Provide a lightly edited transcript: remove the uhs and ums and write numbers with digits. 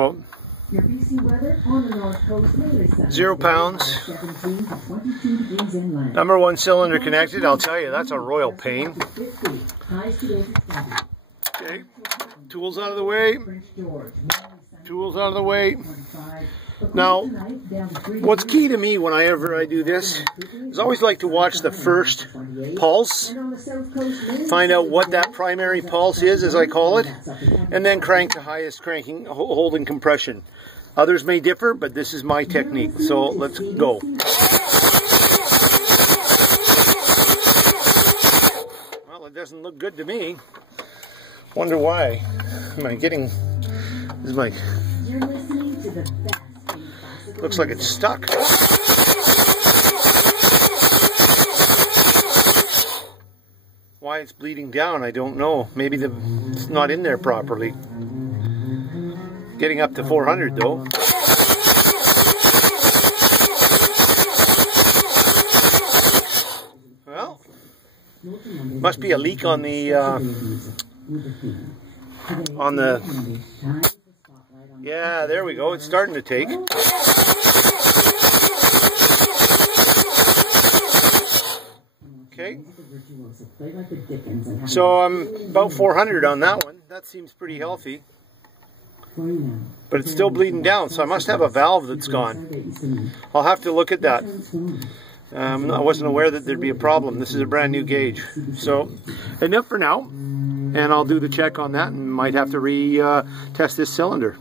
0 pounds. Number 1 cylinder connected. I'll tell you, that's a royal pain. Okay, tools out of the way. Tools out of the way. Now, what's key to me whenever I do this is I always like to watch the first pulse, find out what that primary pulse is, as I call it, and then crank the highest holding compression. Others may differ, but this is my technique, so let's go. Well, it doesn't look good to me. Wonder why. Am I getting... This is my... Looks like it's stuck. Why it's bleeding down, I don't know. Maybe it's not in there properly. Getting up to 400 though. Well, must be a leak on the yeah, there we go. It's starting to take. Okay. So I'm about 400 on that one. That seems pretty healthy. But it's still bleeding down, so I must have a valve that's gone. I'll have to look at that. I wasn't aware that there'd be a problem. This is a brand new gauge. So, enough for now. And I'll do the check on that and might have to re-test this cylinder.